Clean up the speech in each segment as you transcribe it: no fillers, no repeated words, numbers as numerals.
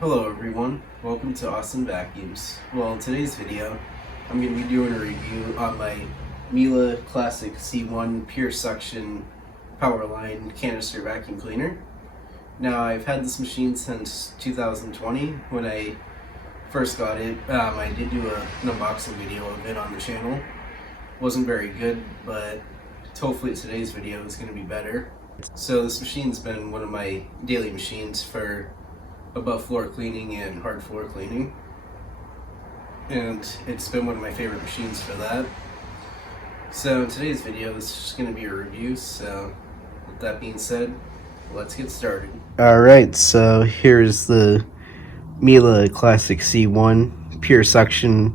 Hello everyone, welcome to AwesomeVacuums. Well, in today's video, I'm going to be doing a review on my Miele Classic C1 Pure Suction Powerline Canister Vacuum Cleaner. Now, I've had this machine since 2020 when I first got it. I did do an unboxing video of it on the channel. Wasn't very good, but hopefully today's video is going to be better. So this machine's been one of my daily machines for above floor cleaning and hard floor cleaning, and it's been one of my favorite machines for that. So in today's video, this is just going to be a review. So with that being said, let's get started. Alright, so here's the Miele Classic C1 Pure Suction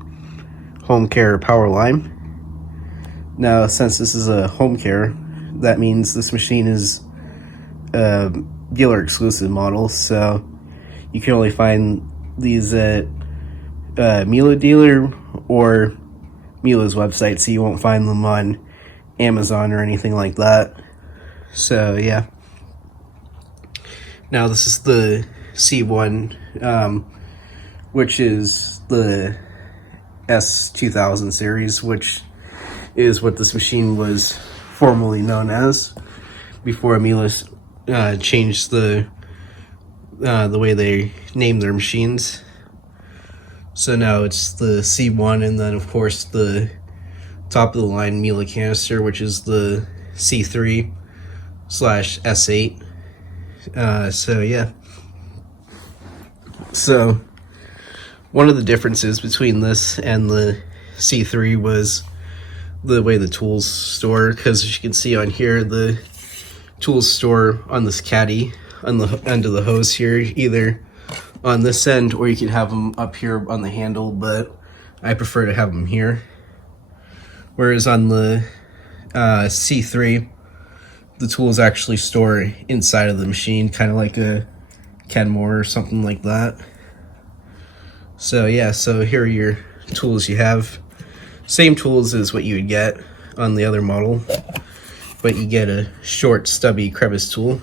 Homecare Powerline. Now, since this is a Homecare, that means this machine is a dealer exclusive model, so you can only find these at Miele dealer or Miele's website, so you won't find them on Amazon or anything like that. So yeah. Now this is the C1, which is the S2000 series, which is what this machine was formerly known as before Miele changed the way they name their machines. So now it's the C1, and then of course the top of the line Miele Canister, which is the C3/S8. So yeah. So one of the differences between this and the C3 was the way the tools store, because as you can see on here, the tools store on this caddy on the end of the hose here, either on this end or you can have them up here on the handle, but I prefer to have them here. Whereas on the C3, the tools actually store inside of the machine, kind of like a Kenmore or something like that. So yeah, so here are your tools you have. Same tools as what you would get on the other model, but you get a short stubby crevice tool,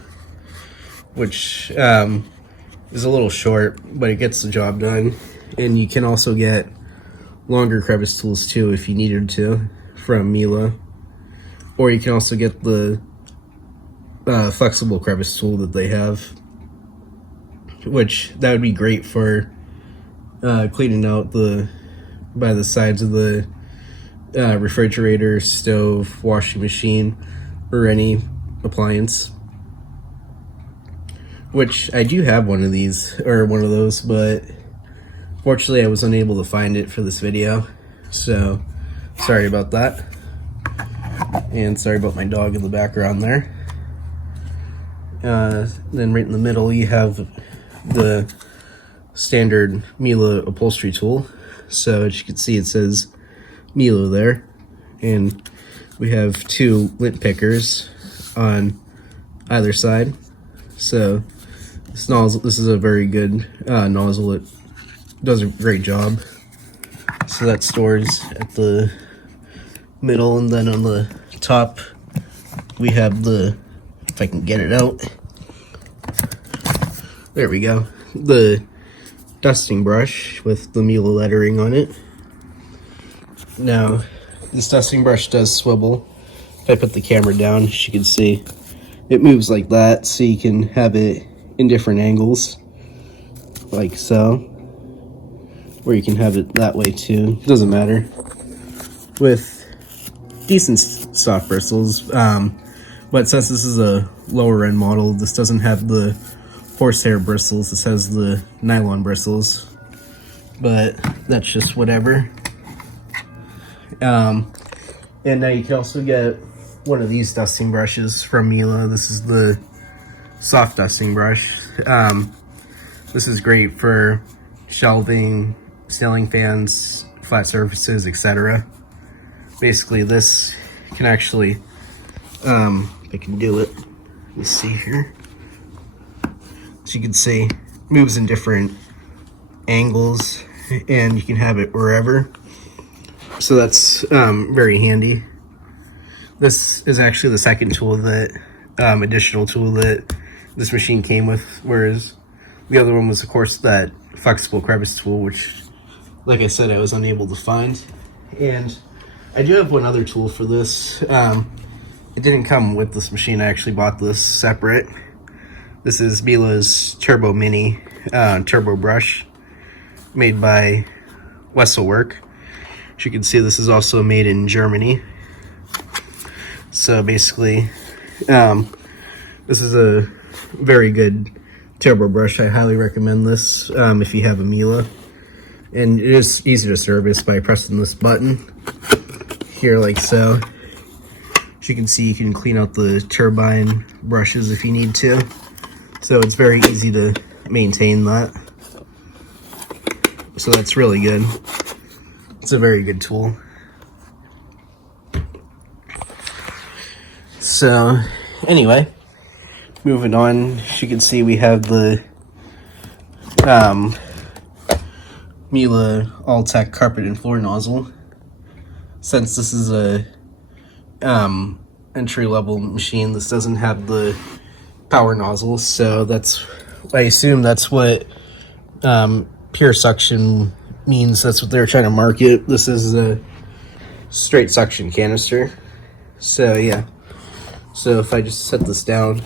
which is a little short, but it gets the job done. And you can also get longer crevice tools too if you needed to from Miele, or you can also get the flexible crevice tool that they have, which that would be great for cleaning out by the sides of the refrigerator, stove, washing machine, or any appliance. Which I do have one of these, or one of those, but fortunately I was unable to find it for this video, so sorry about that. And sorry about my dog in the background there. Then right in the middle you have the standard Miele upholstery tool. So as you can see, it says Miele there, and we have two lint pickers on either side. So this nozzle, this is a very good nozzle. It does a great job. So that stores at the middle, and then on the top we have the, if I can get it out, there we go, the dusting brush with the Miele lettering on it. Now this dusting brush does swivel. If I put the camera down, as you can see, it moves like that, so you can have it in different angles, like so, or you can have it that way too, doesn't matter, with decent soft bristles. But since this is a lower end model, this doesn't have the horsehair bristles, this has the nylon bristles, but that's just whatever. And now you can also get one of these dusting brushes from Miele. This is the soft dusting brush. This is great for shelving, ceiling fans, flat surfaces, etc. Basically, this can actually, I can do it. Let's see here. So you can see, moves in different angles, and you can have it wherever. So that's very handy. This is actually the second tool that, additional tool that this machine came with, whereas The other one was, of course, that flexible crevice tool, which, like I said, I was unable to find. And I do have one other tool for this. It didn't come with this machine. I actually bought this separate. This is Miele's Turbo Mini turbo brush, made by AwesomeVacuums. As you can see, this is also made in Germany. So basically, this is a very good turbo brush. I highly recommend this if you have a Miele. And it is easy to service by pressing this button here like so. As you can see, you can clean out the turbine brushes if you need to. So it's very easy to maintain that. So that's really good. It's a very good tool. So anyway, moving on, as you can see, we have the Miele All-Tech Carpet and Floor Nozzle. Since this is a entry-level machine, this doesn't have the power nozzle, so I assume that's what pure suction means. That's what they're trying to market. This is a straight suction canister. So yeah, so if I just set this down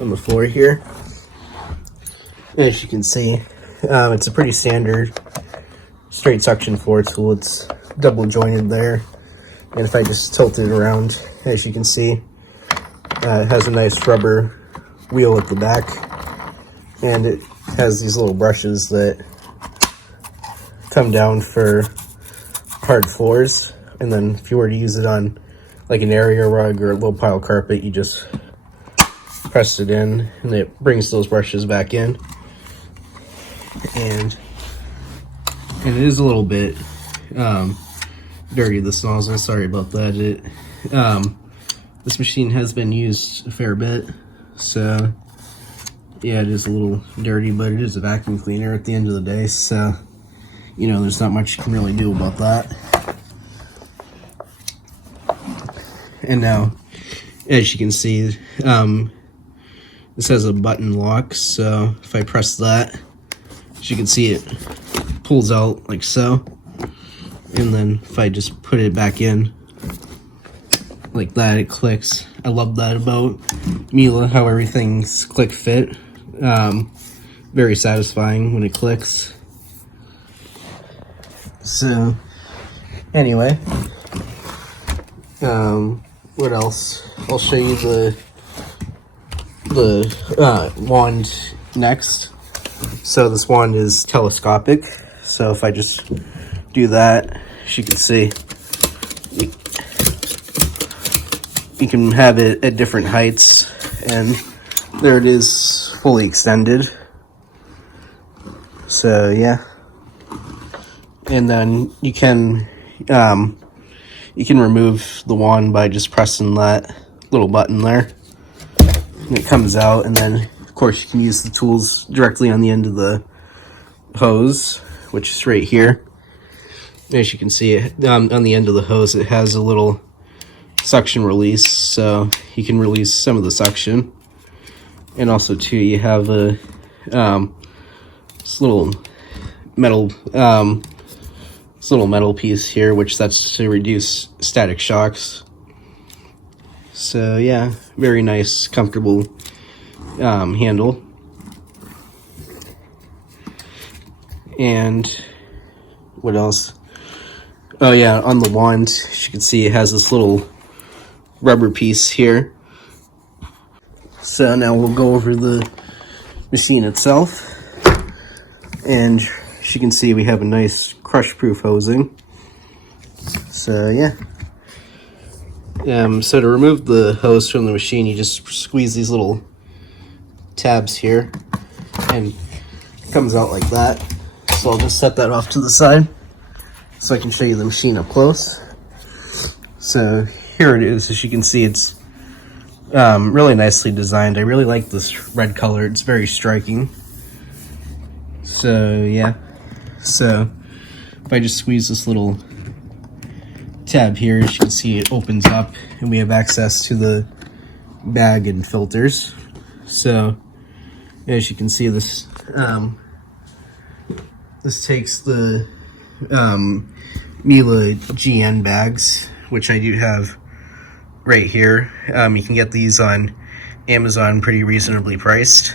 on the floor here, as you can see, it's a pretty standard straight suction floor tool. It's double jointed there, and if I just tilt it around, as you can see, it has a nice rubber wheel at the back, and it has these little brushes that come down for hard floors. And then if you were to use it on like an area rug or a low pile carpet, you just press it in and it brings those brushes back in. And it is a little bit dirty, this nozzle. Sorry about that. This machine has been used a fair bit, so yeah, it is a little dirty, but it is a vacuum cleaner at the end of the day, so you know, there's not much you can really do about that. And now, as you can see, this has a button lock, so if I press that, as you can see, it pulls out like so. And then if I just put it back in like that, it clicks. I love that about Miele, how everything's click fit. Very satisfying when it clicks. So anyway, what else? I'll show you the wand next. So this wand is telescopic. So if I just do that, as you can see, you can have it at different heights, and there it is, fully extended. So yeah, and then you can remove the wand by just pressing that little button there, and it comes out. And then of course you can use the tools directly on the end of the hose, which is right here. As you can see, on the end of the hose, it has a little suction release, so you can release some of the suction. And also too, you have a this little metal piece here, which that's to reduce static shocks. So yeah, very nice, comfortable handle. And what else? Oh yeah, on the wand, as you can see, it has this little rubber piece here. So now we'll go over the machine itself. And as you can see, we have a nice crush-proof hosing. So yeah. So to remove the hose from the machine, you just squeeze these little tabs here, and it comes out like that. So I'll just set that off to the side so I can show you the machine up close. So here it is. As you can see, it's really nicely designed. I really like this red color. It's very striking. So yeah, so if I just squeeze this little tab here, as you can see, it opens up and we have access to the bag and filters. So as you can see, this This takes the Miele GN bags, which I do have right here. You can get these on Amazon pretty reasonably priced.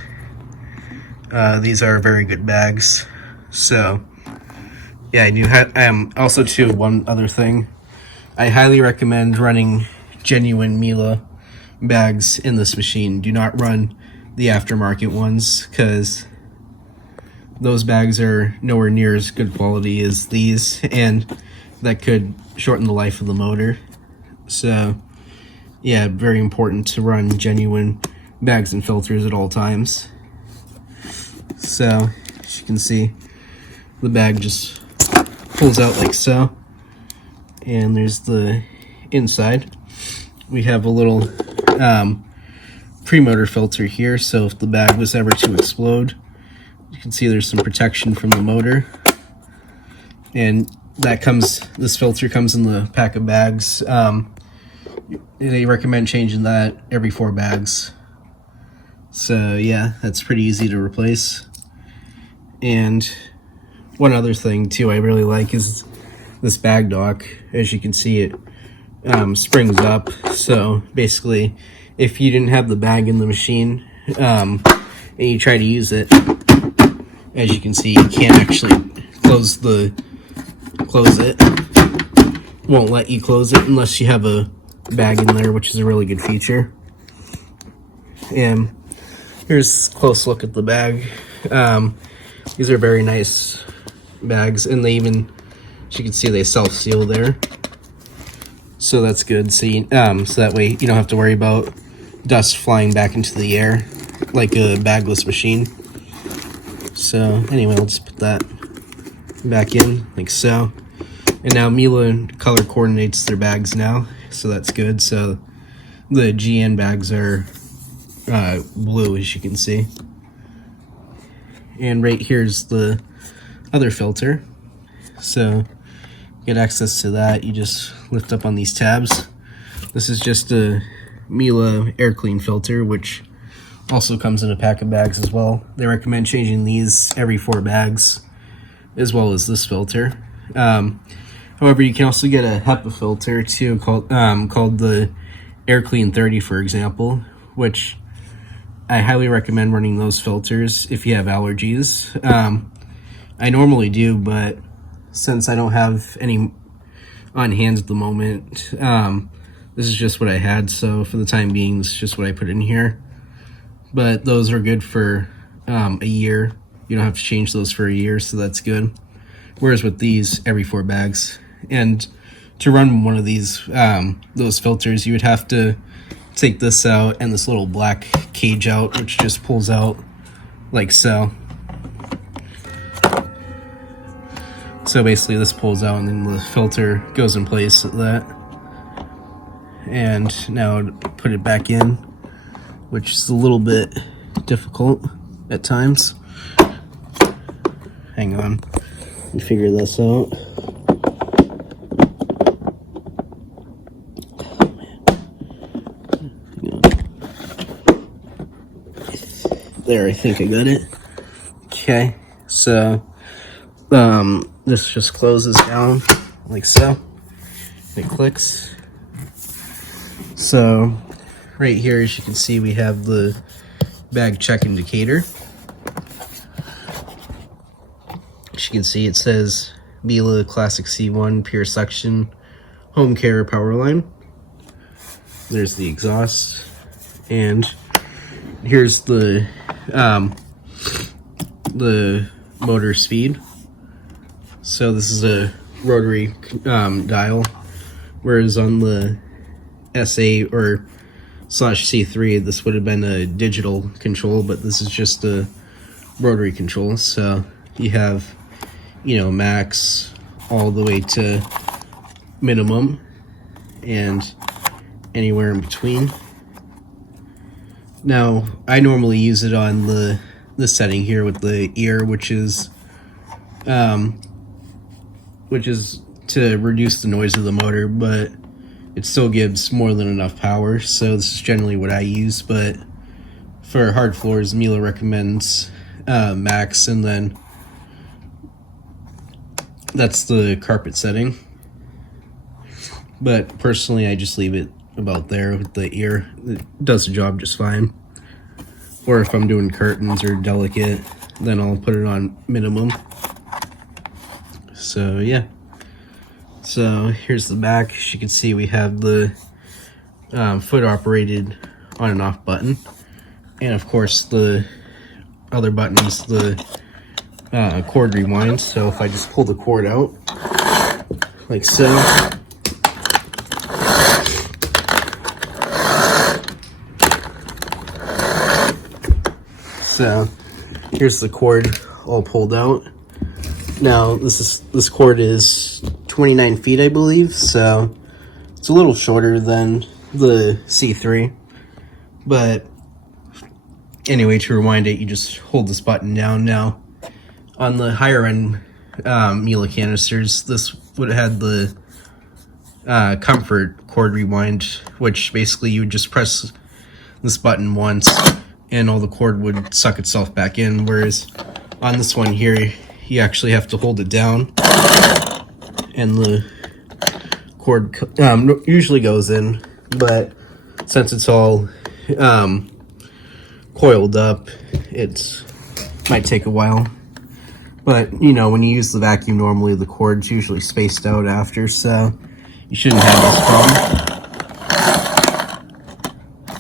These are very good bags. So yeah, I do have also too, one other thing. I highly recommend running genuine Miele bags in this machine. Do not run the aftermarket ones, because those bags are nowhere near as good quality as these, and that could shorten the life of the motor. So yeah, very important to run genuine bags and filters at all times. So as you can see, the bag just pulls out like so, and there's the inside. We have a little pre-motor filter here, so if the bag was ever to explode, you can see there's some protection from the motor. And that this filter comes in the pack of bags. They recommend changing that every 4 bags. So yeah, that's pretty easy to replace. And one other thing too I really like is this bag dock. As you can see, it springs up. So basically, if you didn't have the bag in the machine and you try to use it, as you can see, you can't actually close it. Won't let you close it unless you have a bag in there, which is a really good feature. And here's a close look at the bag. These are very nice bags, and they even, as you can see, they self-seal there. So that's good. So that way you don't have to worry about dust flying back into the air like a bagless machine. So anyway, I'll just put that back in like so. And now Miele color coordinates their bags now, so that's good. So the GN bags are blue, as you can see. And right here's the other filter. So get access to that, you just lift up on these tabs. This is just a Miele air clean filter, which also comes in a pack of bags as well. They recommend changing these every 4 bags, as well as this filter. However, you can also get a HEPA filter too, called the Air Clean 30, for example, which I highly recommend running those filters if you have allergies. I normally do, but since I don't have any on hand at the moment, this is just what I had, so for the time being, this is just what I put in here. But those are good for a year. You don't have to change those for a year, so that's good. Whereas with these, every 4 bags. And to run one of these, those filters, you would have to take this out and this little black cage out, which just pulls out like so. So basically this pulls out and then the filter goes in place like that. And now put it back in, which is a little bit difficult at times. Hang on, let me figure this out. There, I think I got it. Okay, so this just closes down like so. It clicks. So right here, as you can see, we have the bag check indicator. As you can see, it says Miele Classic C1 Pure Suction Homecare Powerline. There's the exhaust, and here's the motor speed. So this is a rotary dial, whereas on the S8 or /C3 this would have been a digital control, but this is just a rotary control. So you have, you know, max all the way to minimum and anywhere in between. Now I normally use it on the setting here with the ear, which is to reduce the noise of the motor, but it still gives more than enough power. So this is generally what I use, but for hard floors, Miele recommends max, and then that's the carpet setting. But personally, I just leave it about there with the ear. It does the job just fine. Or if I'm doing curtains or delicate, then I'll put it on minimum. So yeah. So here's the back. As you can see, we have the foot operated on and off button. And of course the other button is the cord rewind. So if I just pull the cord out, like so. So here's the cord all pulled out. Now this cord is 29 feet, I believe, so it's a little shorter than the C3. But anyway, to rewind it, you just hold this button down. Now on the higher end Miele canisters, this would have had the comfort cord rewind, which basically you would just press this button once and all the cord would suck itself back in, whereas on this one here you actually have to hold it down and the cord usually goes in, but since it's all coiled up, it might take a while. But you know, when you use the vacuum, normally the cord's usually spaced out after, so you shouldn't have this problem.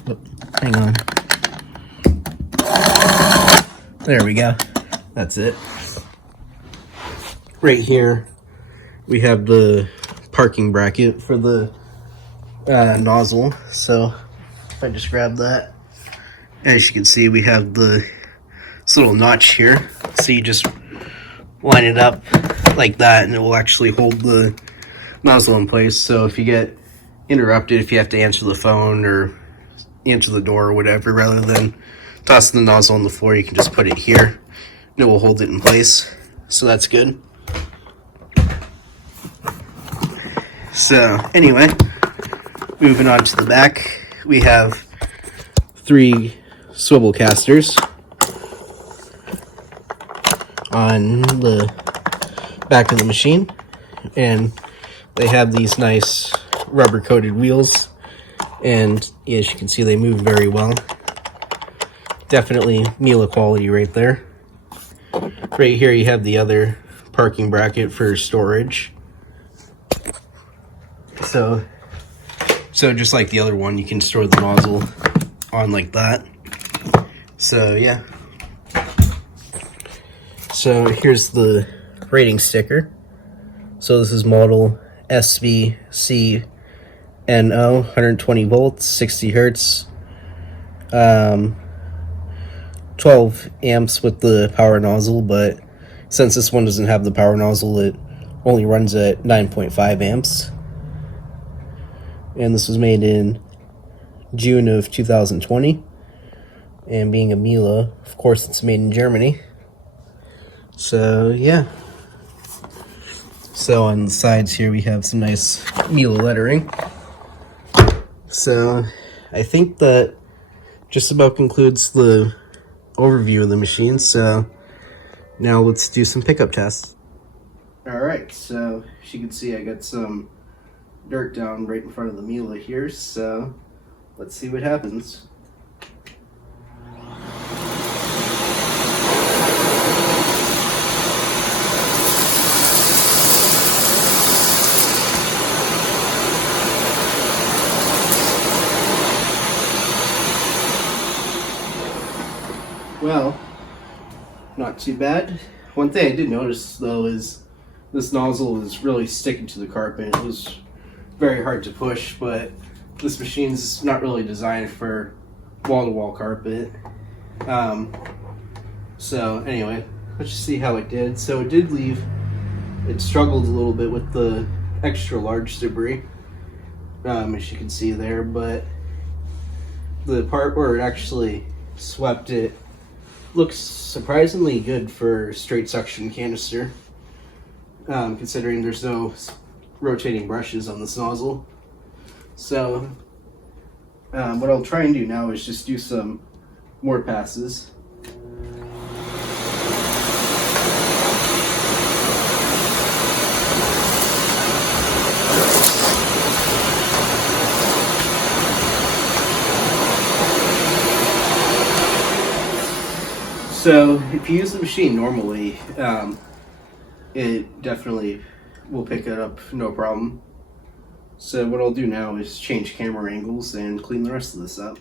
Oh, hang on. There we go. That's it. Right here, we have the parking bracket for the nozzle. So if I just grab that, as you can see, we have this little notch here. So you just line it up like that, and it will actually hold the nozzle in place. So if you get interrupted, if you have to answer the phone or answer the door or whatever, rather than tossing the nozzle on the floor, you can just put it here and it will hold it in place. So that's good. So anyway, moving on to the back, we have 3 swivel casters on the back of the machine, and they have these nice rubber coated wheels, and as you can see, they move very well. Definitely Miele quality right there. Right here you have the other parking bracket for storage. So just like the other one, you can store the nozzle on like that. So yeah. So here's the rating sticker. So this is model SVCNO, 120 volts, 60 hertz, 12 amps with the power nozzle, but since this one doesn't have the power nozzle, it only runs at 9.5 amps. And this was made in June of 2020. And being a Miele, of course, it's made in Germany. So yeah. So on the sides here we have some nice Miele lettering. So I think that just about concludes the overview of the machine. So now let's do some pickup tests. Alright, so as you can see, I got some dirt down right in front of the Miele here, so let's see what happens. Well, not too bad. One thing I did notice though is this nozzle is really sticking to the carpet. It was very hard to push, but this machine's not really designed for wall-to-wall carpet. So anyway, let's just see how it did. So it struggled a little bit with the extra large debris, as you can see there, but the part where it actually swept it looks surprisingly good for straight suction canister, considering there's no rotating brushes on this nozzle. So what I'll try and do now is just do some more passes. So if you use the machine normally, it definitely will pick it up no problem. So what I'll do now is change camera angles and clean the rest of this up.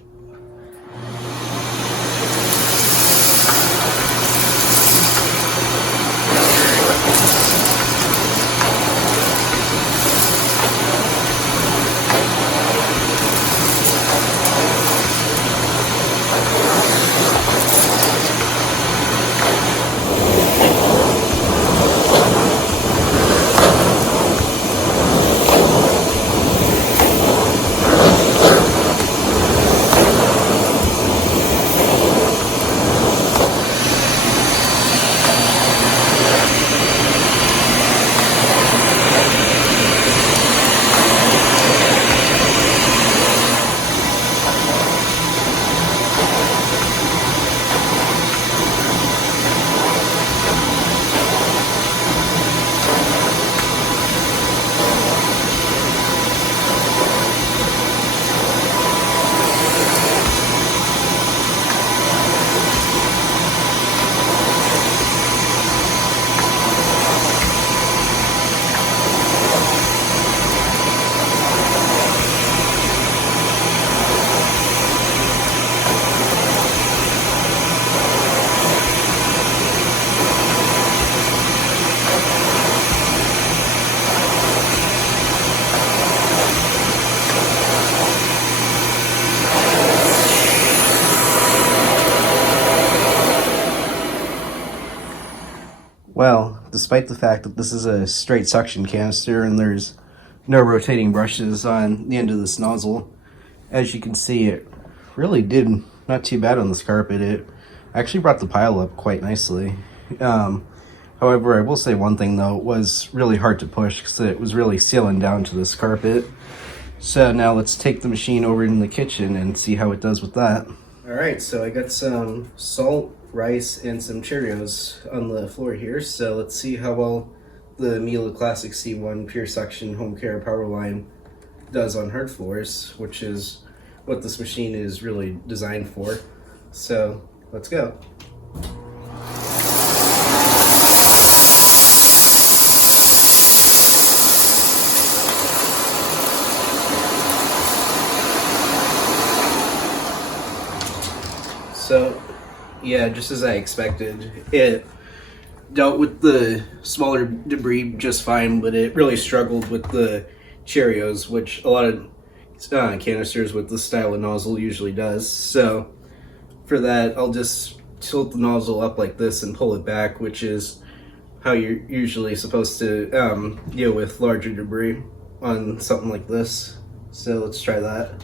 Well, despite the fact that this is a straight suction canister and there's no rotating brushes on the end of this nozzle, as you can see, it really did not too bad on this carpet. It actually brought the pile up quite nicely. However, I will say one thing though, it was really hard to push because it was really sealing down to this carpet. So now let's take the machine over in the kitchen and see how it does with that. Alright, so I got some salt, rice, and some Cheerios on the floor here. So let's see how well the Miele Classic C1 Pure Suction Homecare Powerline does on hard floors, which is what this machine is really designed for. So let's go. So, yeah, just as I expected, it dealt with the smaller debris just fine, but it really struggled with the Cheerios, which a lot of canisters with this style of nozzle usually does. So, for that, I'll just tilt the nozzle up like this and pull it back, which is how you're usually supposed to deal with larger debris on something like this. So, let's try that.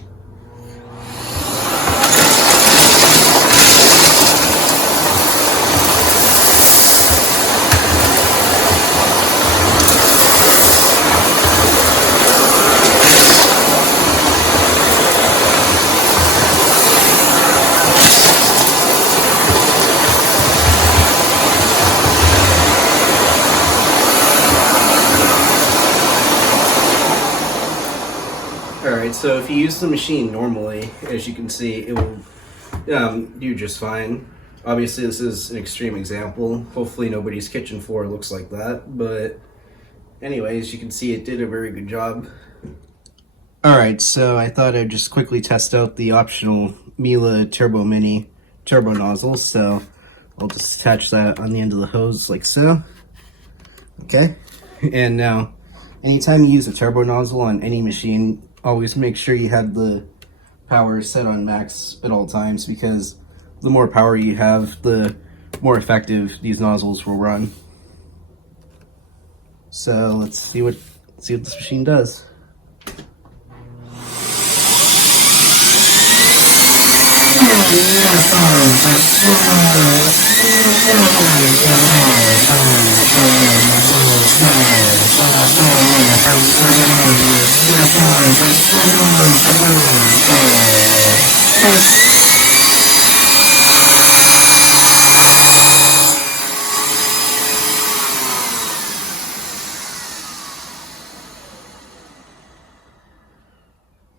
Alright, so if you use the machine normally, as you can see, it will do just fine. Obviously, this is an extreme example. Hopefully nobody's kitchen floor looks like that, but anyways, you can see it did a very good job. Alright, so I thought I'd just quickly test out the optional Miele Turbo Mini turbo nozzle, so I'll just attach that on the end of the hose like so. Okay, and now anytime you use a turbo nozzle on any machine, always make sure you have the power set on max at all times, because the more power you have, the more effective these nozzles will run. So let's see what this machine does.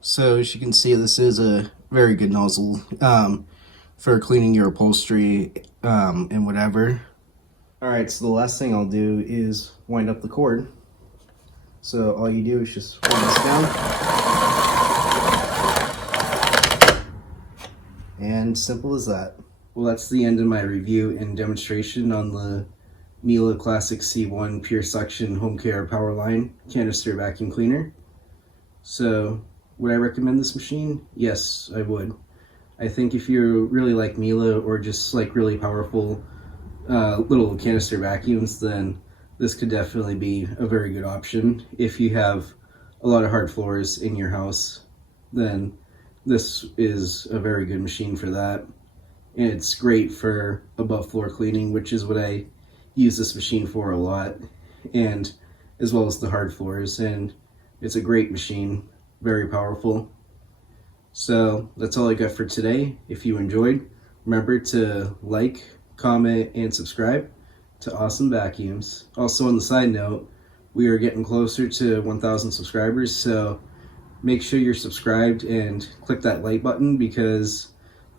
So as you can see, this is a very good nozzle. for cleaning your upholstery and whatever. Alright, so the last thing I'll do is wind up the cord. So all you do is just wind this down. And simple as that. Well, that's the end of my review and demonstration on the Miele Classic C1 Pure Suction Homecare Powerline Canister Vacuum Cleaner. So, would I recommend this machine? Yes, I would. I think if you really like Miele or just like really powerful little canister vacuums, then this could definitely be a very good option. If you have a lot of hard floors in your house, then this is a very good machine for that. And it's great for above floor cleaning, which is what I use this machine for a lot, and as well as the hard floors. And it's a great machine, very powerful. So that's all I got for today. If you enjoyed, remember to like, comment, and subscribe to Awesome Vacuums. Also, on the side note, we are getting closer to 1,000 subscribers, so make sure you're subscribed and click that like button, because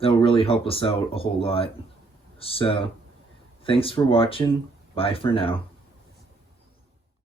that will really help us out a whole lot. So thanks for watching. Bye for now.